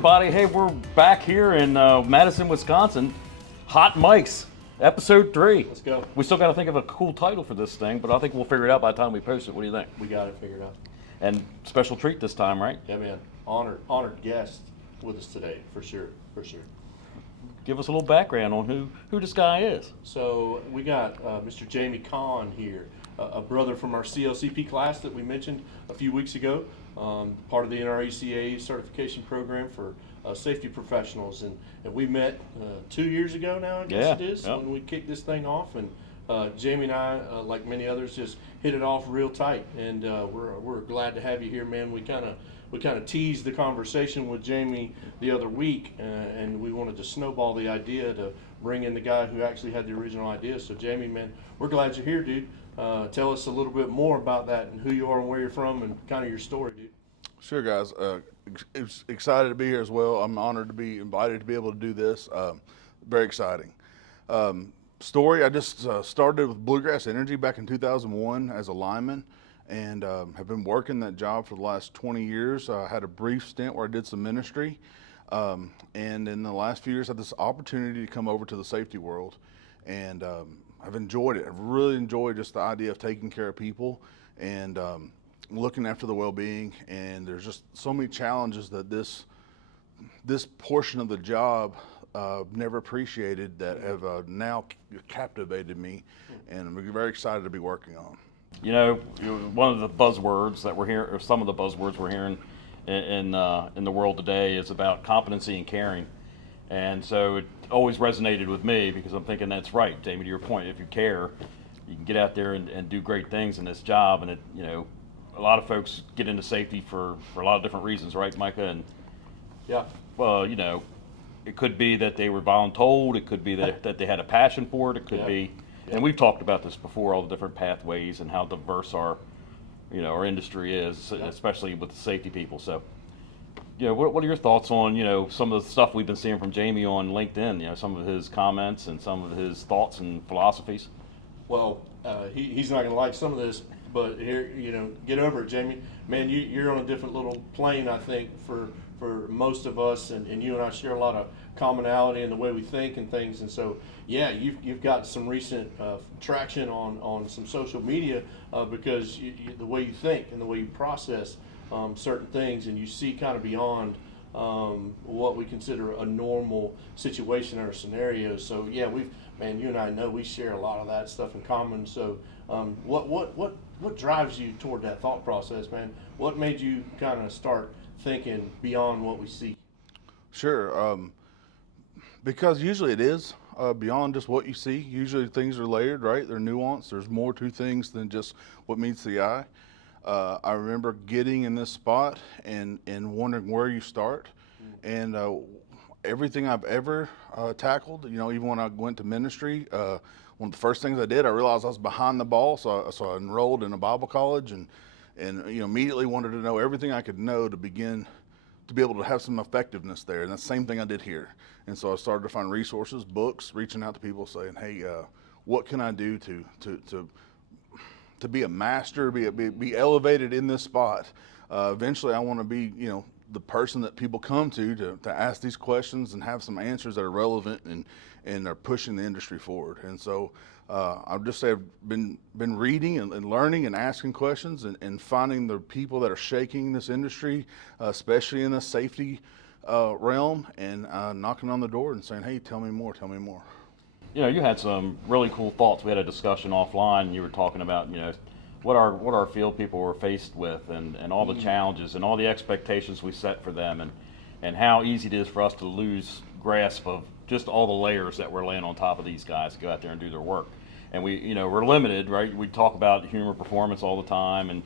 everybody. Hey, we're back here in Madison, Wisconsin. Hot Mics, episode 3. Let's go. We still got to think of a cool title for this thing, but I think we'll figure it out by the time we post it. What do you think? We got it figured out. And special treat this time, right? Yeah, man. Honored guest with us today, for sure. Give us a little background on who this guy is. So we got Mr. Jamie Conn here, a brother from our CLCP class that we mentioned a few weeks ago, part of the NRECA certification program for safety professionals. And we met 2 years ago now, I guess it is, when we kicked this thing off. And Jamie and I, like many others, just hit it off real tight. And we're glad to have you here, man. We kind of teased the conversation with Jamie the other week, and we wanted to snowball the idea to bring in the guy who actually had the original idea. So Jamie, man, we're glad you're here, dude. Tell us a little bit more about that and who you are and where you're from and kind of your story, dude. Sure, guys. Excited to be here as well. I'm honored to be invited to be able to do this. Very exciting. Story, I just started with Bluegrass Energy back in 2001 as a lineman, and have been working that job for the last 20 years. I had a brief stint where I did some ministry, and in the last few years I had this opportunity to come over to the safety world, and I've enjoyed it. I've really enjoyed just the idea of taking care of people and looking after the well-being, and there's just so many challenges that this portion of the job never appreciated that have now captivated me, and I'm very excited to be working on. You know, one of the buzzwords that we're hearing, or some of the buzzwords we're hearing in the world today, is about competency and caring. And so it always resonated with me because I'm thinking that's right, Jamie, to your point. If you care, you can get out there and do great things in this job. And a lot of folks get into safety for a lot of different reasons, right, Micah? And Yeah. well, it could be that they were voluntold. It could be that they had a passion for it. It could be, and we've talked about this before, all the different pathways and how diverse our industry is, especially with the safety people. So, what are your thoughts on, some of the stuff we've been seeing from Jamie on LinkedIn, some of his comments and some of his thoughts and philosophies? Well, he's not going to like some of this, but here, get over it, Jamie. Man, you're on a different little plane, I think, for most of us, and you and I share a lot of commonality in the way we think and things. And so, yeah, you've got some recent traction on some social media because the way you think and the way you process certain things, and you see kind of beyond what we consider a normal situation or scenario. So yeah, you and I know we share a lot of that stuff in common. So what drives you toward that thought process, man? What made you kind of start thinking beyond what we see? Sure, because usually it is beyond just what you see. Usually things are layered, right? They're nuanced. There's more to things than just what meets the eye. I remember getting in this spot and wondering where you start, and everything I've ever tackled, even when I went to ministry, one of the first things I did, I realized I was behind the ball, so I enrolled in a Bible college and immediately wanted to know everything I could know to begin to be able to have some effectiveness there, and that's the same thing I did here. And so I started to find resources, books, reaching out to people saying, hey, what can I do to be a master, be elevated in this spot? Eventually I want to be, the person that people come to ask these questions and have some answers that are relevant and are pushing the industry forward. And so I'll just say I've been reading and learning and asking questions and finding the people that are shaking this industry, especially in the safety realm, and knocking on the door and saying, hey, tell me more. You had some really cool thoughts. We had a discussion offline, and you were talking about, what our field people were faced with, and all the challenges and all the expectations we set for them, and how easy it is for us to lose grasp of just all the layers that we're laying on top of these guys to go out there and do their work. And we're limited, right? We talk about human performance all the time, and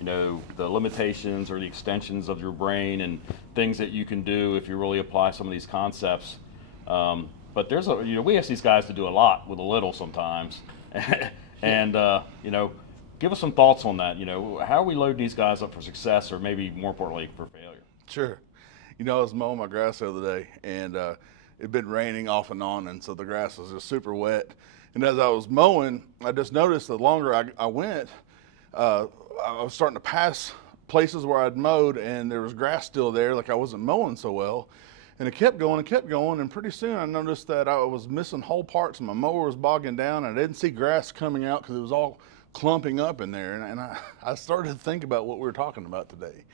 the limitations or the extensions of your brain and things that you can do if you really apply some of these concepts. But there's we ask these guys to do a lot with a little sometimes, and give us some thoughts on that. How we load these guys up for success, or maybe more importantly for failure. Sure. I was mowing my grass the other day, and it'd been raining off and on, and so the grass was just super wet. And as I was mowing, I just noticed the longer I went, I was starting to pass places where I'd mowed and there was grass still there, like I wasn't mowing so well. And it kept going and kept going, and pretty soon I noticed that I was missing whole parts, and my mower was bogging down, and I didn't see grass coming out because it was all clumping up in there. And I started to think about what we were talking about today,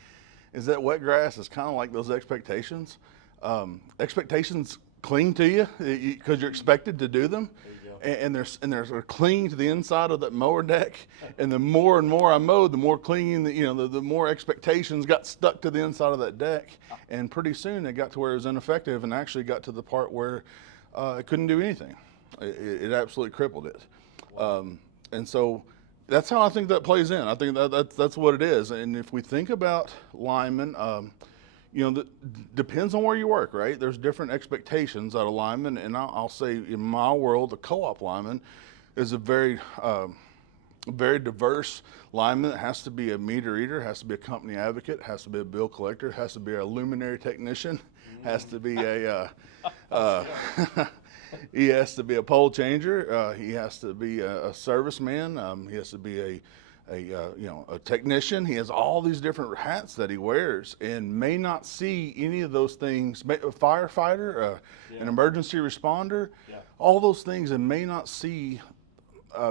is that wet grass is kind of like those expectations. Expectations cling to you because you're expected to do them. And they're clinging to the inside of that mower deck, and the more and more I mowed, the more clinging, the more expectations got stuck to the inside of that deck, and pretty soon it got to where it was ineffective, and actually got to the part where it couldn't do anything. It absolutely crippled it. And so that's how I think that plays in. I think that's what it is. And if we think about linemen, depends on where you work, right? There's different expectations out of linemen, and I'll say in my world, the co-op lineman is a very diverse lineman. It has to be a meter reader, has to be a company advocate, has to be a bill collector, has to be a luminary technician, has to be he has to be a pole changer, he has to be a serviceman, he has to be a technician. He has all these different hats that he wears, and may not see any of those things. A firefighter, an emergency responder, all those things, and may not see.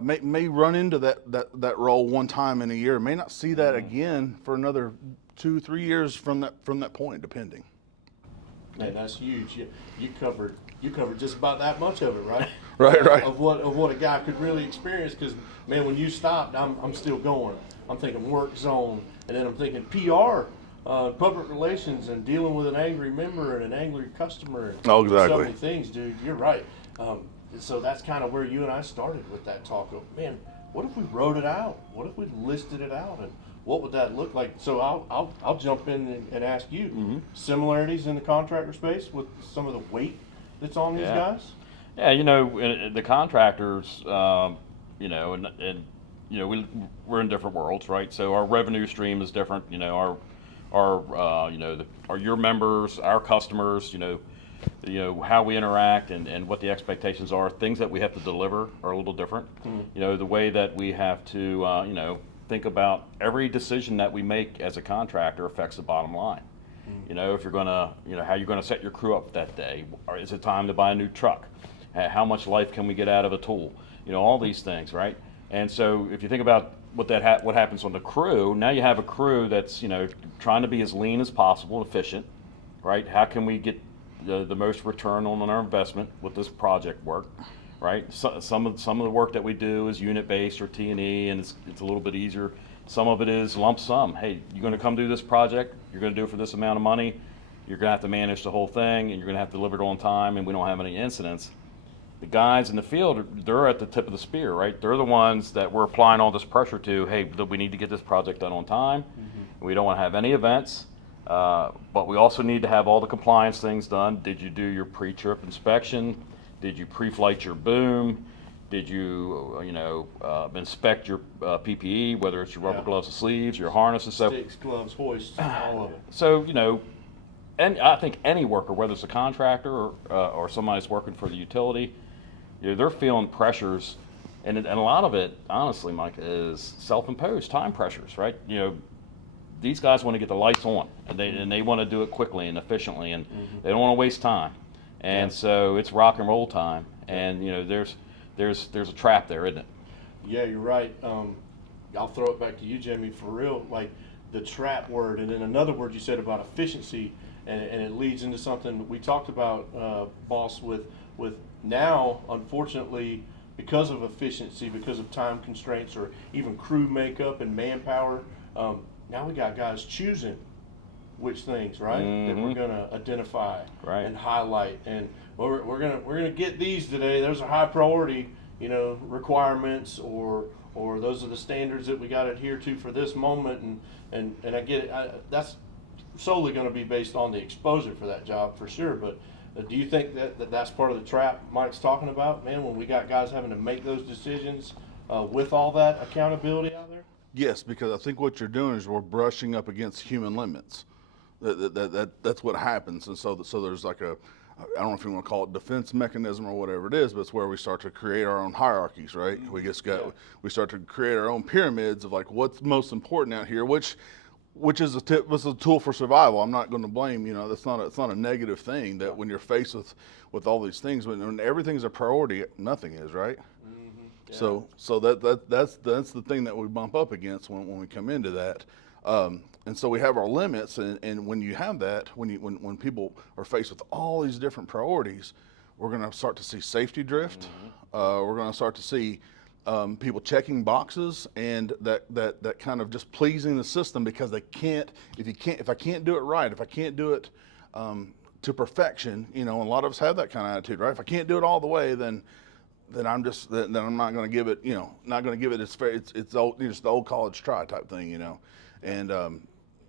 May run into that role one time in a year. May not see that again for another 2-3 years from that point, depending. Man, that's huge. You covered just about that much of it, right? Right. Of what a guy could really experience. Because man, when you stopped, I'm still going. I'm thinking work zone, and then I'm thinking PR, public relations, and dealing with an angry member and an angry customer. Oh, exactly. So many things, dude. You're right. So that's kind of where you and I started with that talk of, man, what if we wrote it out? What if we listed it out, and what would that look like? So I'll jump in and ask you, similarities in the contractor space with some of the weight that's on these guys? Yeah, the contractors, we're in different worlds, right? So our revenue stream is different. Our your members, our customers, how we interact and what the expectations are. Things that we have to deliver are a little different. The way that we have to, think about every decision that we make as a contractor affects the bottom line. If you're gonna, how you're gonna set your crew up that day, or is it time to buy a new truck? How much life can we get out of a tool? All these things, right? And so if you think about what happens on the crew, now you have a crew that's trying to be as lean as possible, efficient, right? How can we get the most return on our investment with this project work, right? So, some of the work that we do is unit based or T&E, and it's a little bit easier. Some of it is lump sum. Hey, you're going to come do this project. You're going to do it for this amount of money. You're going to have to manage the whole thing, and you're going to have to deliver it on time, and we don't have any incidents. The guys in the field, they're at the tip of the spear, right? They're the ones that we're applying all this pressure to. Hey, we need to get this project done on time. We don't want to have any events, but we also need to have all the compliance things done. Did you do your pre-trip inspection? Did you pre-flight your boom? Did you, inspect your PPE, whether it's your rubber gloves and sleeves, your harness and stuff? Sticks, gloves, hoists, all of it. So, and I think any worker, whether it's a contractor or somebody that's working for the utility, they're feeling pressures, and a lot of it, honestly, Mike, is self-imposed time pressures, right? These guys want to get the lights on, and they want to do it quickly and efficiently, and they don't want to waste time, and so it's rock and roll time, and there's a trap there, isn't it? Yeah, you're right. I'll throw it back to you, Jamie, for real. Like the trap word, and then another word you said about efficiency, and it leads into something that we talked about, boss, with now, unfortunately, because of efficiency, because of time constraints, or even crew makeup and manpower, now we got guys choosing which things, right, that we're going to identify and highlight, and we're gonna get these today. Those are high priority, requirements, or those are the standards that we got to adhere to for this moment, and I get it. That's solely going to be based on the exposure for that job, for sure. But do you think that's part of the trap Mike's talking about, man, when we got guys having to make those decisions with all that accountability out there? Yes, because I think what you're doing is we're brushing up against human limits. That's what happens, and so there's like I don't know if you want to call it defense mechanism or whatever it is, but it's where we start to create our own hierarchies, right? We start to create our own pyramids of like what's most important out here, which which is was a tool for survival. I'm not going to blame, that's not it's not a negative thing that when you're faced with all these things, when everything's a priority, nothing is, right? Yeah. So that's the thing that we bump up against when we come into that. And so we have our limits, and when you have that, when people are faced with all these different priorities, we're going to start to see safety drift. We're going to start to see people checking boxes, and that kind of just pleasing the system because they can't. If I can't do it right, if I can't do it to perfection, and a lot of us have that kind of attitude, right? If I can't do it all the way, then I'm not going to give it, not going to give it its fair. It's old, just the old college try type thing, and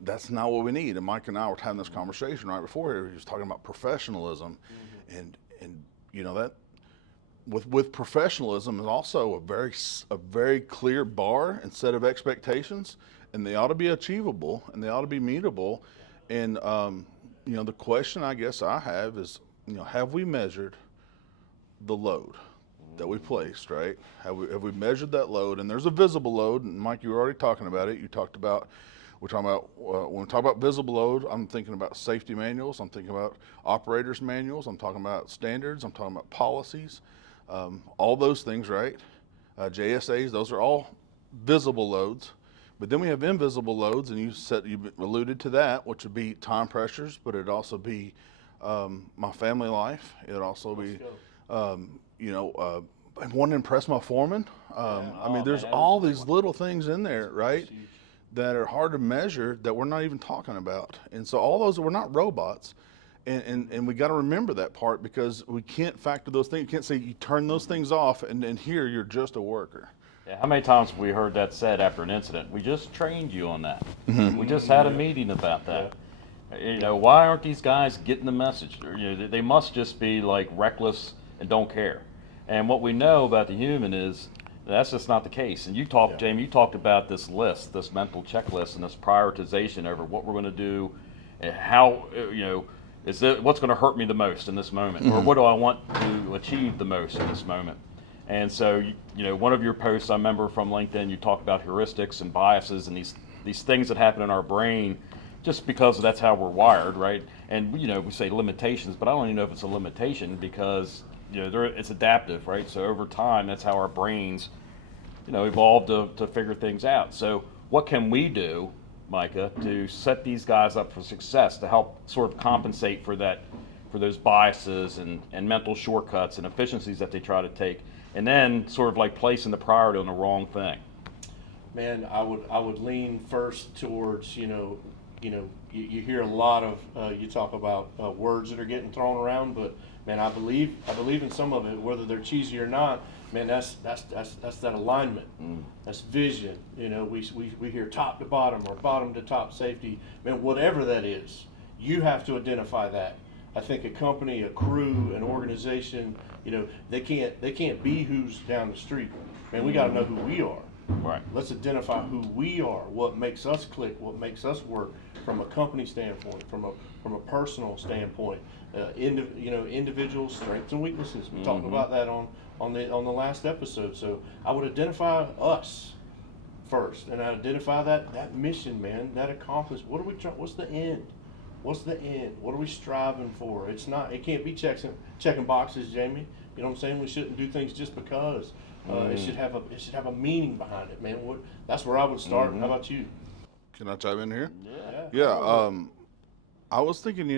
that's not what we need. And Mike and I were having this conversation right before here. He was talking about professionalism, and that with professionalism is also a very clear bar and set of expectations, and they ought to be achievable and they ought to be meetable. And the question I guess I have is, have we measured the load that we placed, right? Have we measured that load? And there's a visible load, and Mike, you were already talking about it. We're talking about, when we talk about visible load, I'm thinking about safety manuals, I'm thinking about operators manuals, I'm talking about standards, I'm talking about policies, all those things, right? JSAs, those are all visible loads. But then we have invisible loads, and you alluded to that, which would be time pressures, but it'd also be my family life. It'd also be, I want to impress my foreman. There's all these little things in there, right, that are hard to measure that we're not even talking about. And so all those, we're not robots. And we got to remember that part, because we can't factor those things. You can't say you turn those things off and here you're just a worker. Yeah, how many times have we heard that said after an incident? We just trained you on that. We just had a meeting about that. Why aren't these guys getting the message? They must just be like reckless and don't care. And what we know about the human is that's just not the case. And Jamie, you talked about this list, this mental checklist, and this prioritization over what we're going to do, and how, what's going to hurt me the most in this moment, or what do I want to achieve the most in this moment. And so, one of your posts I remember from LinkedIn, you talked about heuristics and biases and these things that happen in our brain just because that's how we're wired, right? And we say limitations, but I don't even know if it's a limitation, because it's adaptive, right? So over time, that's how our brains evolved to figure things out. So what can we do, Micah, to set these guys up for success, to help sort of compensate for those biases and mental shortcuts and efficiencies that they try to take, and then sort of like placing the priority on the wrong thing? Man, I would lean first towards, you hear a lot of, you talk about words that are getting thrown around, but man, I believe in some of it, whether they're cheesy or not. Man, that's that alignment. That's vision. We hear top to bottom or bottom to top safety. Man, whatever that is, you have to identify that. I think a company, a crew, an organization, they can't be who's down the street. Man, we got to know who we are. Right. Let's identify who we are, what makes us click, what makes us work from a company standpoint, from a personal standpoint. Individual strengths and weaknesses. We talked about that on the last episode. So I would identify us first, and I identify that mission, man, that accomplishment. What are we trying? What's the end? What's the end? What are we striving for? It can't be checking boxes, Jamie. You know what I'm saying? We shouldn't do things just because. It should have a meaning behind it, man. That's where I would start. How about you? Can I chime in here? Yeah. I was thinking,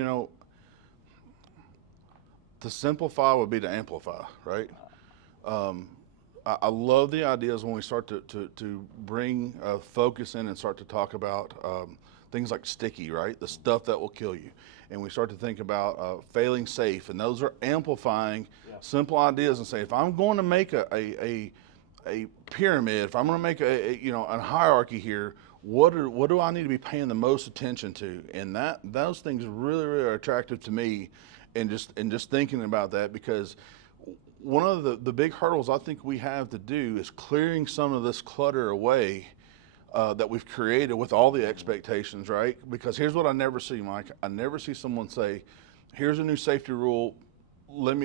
to simplify would be to amplify, right? I love the ideas when we start to bring focus in and start to talk about things like sticky, right? The stuff that will kill you. And we start to think about failing safe, and those are amplifying simple ideas, and say, if I'm going to make a pyramid, if I'm going to make a hierarchy here, what do I need to be paying the most attention to? And those things really, really are attractive to me, and just thinking about that, because one of the big hurdles I think we have to do is clearing some of this clutter away that we've created with all the expectations, right? Because here's what I never see, Mike. I never see someone say, here's a new safety rule,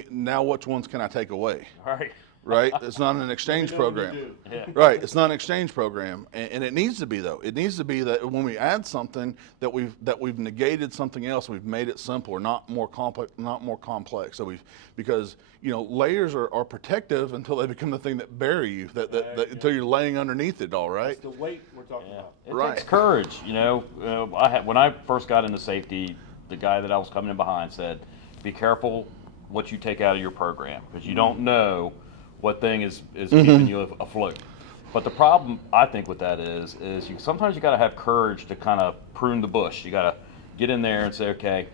now which ones can I take away? Right. right? It's not an exchange program. Right, it's not an exchange program, and it needs to be though. It needs to be that when we add something that we've negated something else, we've made it simpler, not more complex. So because layers are protective until they become the thing that bury you, that until you're laying underneath it all, right? That's the weight we're talking about. It Right. takes courage, when I first got into safety, the guy that I was coming in behind said, "Be careful what you take out of your program, because you don't know what thing is keeping you afloat." But the problem I think with that is sometimes you got to have courage to kind of prune the bush. You got to get in there and say, okay,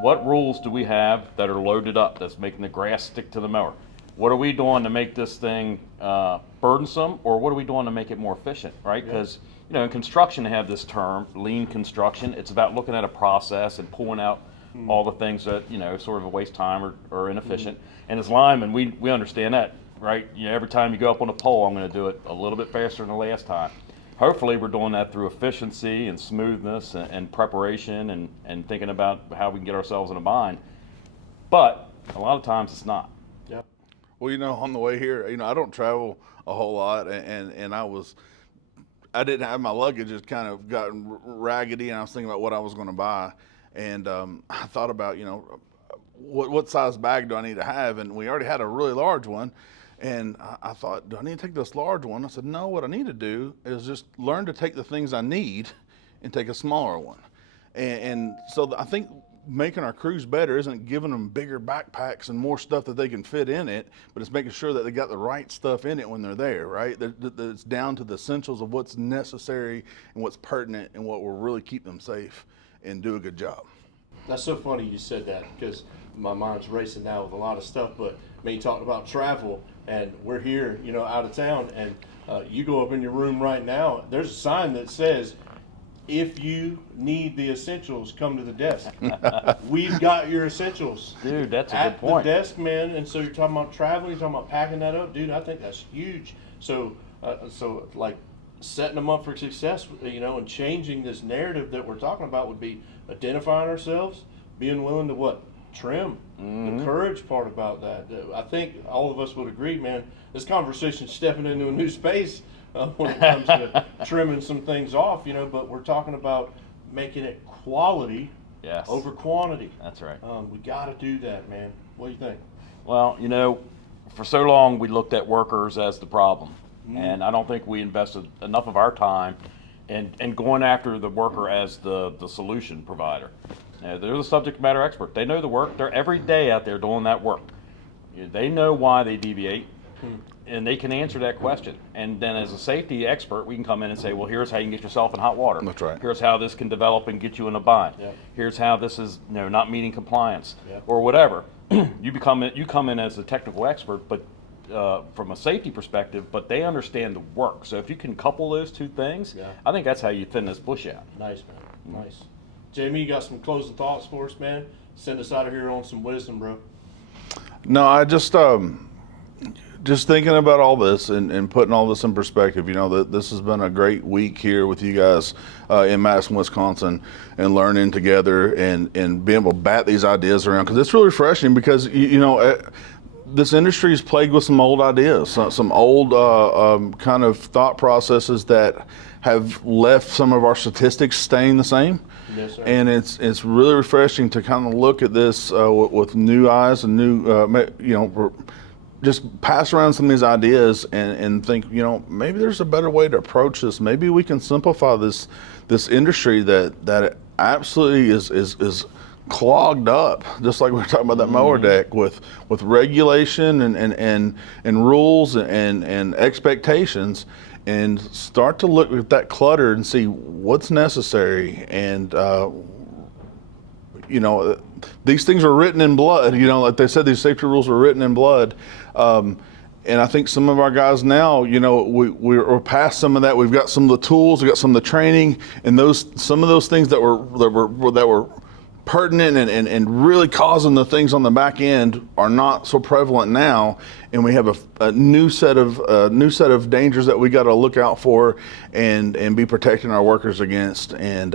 what rules do we have that are loaded up that's making the grass stick to the mower? What are we doing to make this thing burdensome, or what are we doing to make it more efficient, right? Because in construction they have this term, lean construction. It's about looking at a process and pulling out all the things that sort of a waste time or inefficient. And as linemen, we understand that, right? Every time you go up on a pole, I'm going to do it a little bit faster than the last time. Hopefully we're doing that through efficiency and smoothness and preparation and thinking about how we can get ourselves in a bind. But a lot of times it's not. Yep. Well, on the way here, I don't travel a whole lot, and I didn't have my luggage. It kind of gotten raggedy, and I was thinking about what I was going to buy, and I thought about what size bag do I need to have, and we already had a really large one, and I thought, do I need to take this large one? I said, no. What I need to do is just learn to take the things I need and take a smaller one, and so I think making our crews better isn't giving them bigger backpacks and more stuff that they can fit in it, but it's making sure that they got the right stuff in it when they're there, right? That it's down to the essentials of what's necessary and what's pertinent and what will really keep them safe and do a good job. That's so funny you said that, because my mind's racing now with a lot of stuff. But you talked about travel, and we're here, out of town, and you go up in your room right now, there's a sign that says, "If you need the essentials, come to the desk." We've got your essentials. Dude, that's a at good point. the desk, man. And so you're talking about traveling, you're talking about packing that up, dude. I think that's huge. So like setting them up for success, and changing this narrative that we're talking about would be identifying ourselves, being willing to what? Trim. The courage part about that. I think all of us would agree, man. This conversation's stepping into a new space. When it comes to trimming some things off, but we're talking about making it quality over quantity. That's right. We got to do that, man. What do you think? Well, for so long we looked at workers as the problem, and I don't think we invested enough of our time in going after the worker as the solution provider. They're the subject matter expert. They know the work. They're every day out there doing that work. They know why they deviate. And they can answer that question. And then as a safety expert, we can come in and say, well, here's how you can get yourself in hot water. That's right. Here's how this can develop and get you in a bind. Yep. Here's how this is not meeting compliance, Yep. or whatever. You come in as a technical expert, but from a safety perspective, but they understand the work. So if you can couple those two things, I think that's how you thin this bush out. Nice, man. Nice. Jamie, you got some closing thoughts for us, man? Send us out of here on some wisdom, bro. No, I just thinking about all this and putting all this in perspective, that this has been a great week here with you guys in Madison, Wisconsin, and learning together and being able to bat these ideas around, because it's really refreshing, because this industry is plagued with some old ideas, some old kind of thought processes that have left some of our statistics staying the same. Yes, sir. And it's really refreshing to kind of look at this with new eyes and new, just pass around some of these ideas and think, maybe there's a better way to approach this. Maybe we can simplify this industry that absolutely is clogged up, just like we were talking about that mower deck, with regulation and rules and expectations, and start to look at that clutter and see what's necessary. And these things are written in blood. Like they said, these safety rules are written in blood. And I think some of our guys now, we're past some of that. We've got some of the tools, we've got some of the training, and some of those things that were pertinent and really causing the things on the back end are not so prevalent now. And we have a new set of dangers that we got to look out for and be protecting our workers against. And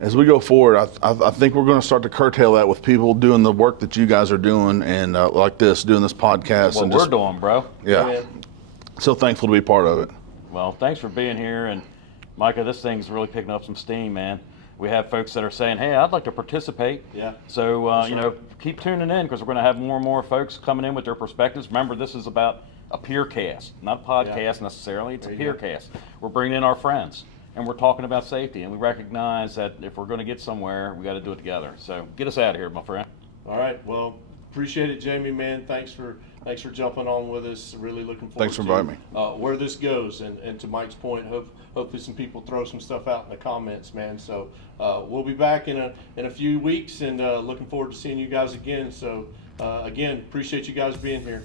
as we go forward, I think we're going to start to curtail that with people doing the work that you guys are doing, and like this, doing this podcast. What and we're just, doing, bro. Yeah. Man, So thankful to be part of it. Well, thanks for being here. And Micah, this thing's really picking up some steam, man. We have folks that are saying, hey, I'd like to participate. Yeah. So, Sure. you know, keep tuning in because we're going to have more and more folks coming in with their perspectives. Remember, this is about a peer cast, not a podcast necessarily. It's There a you peer go. cast. We're bringing in our friends and we're talking about safety. And we recognize that if we're going to get somewhere, we got to do it together. So get us out of here, my friend. All right. Well, appreciate it, Jamie, man. Thanks for jumping on with us. Really looking forward Thanks for inviting me. Where this goes. And to Mike's point, hopefully some people throw some stuff out in the comments, man. So we'll be back in a few weeks, and looking forward to seeing you guys again. So again, appreciate you guys being here.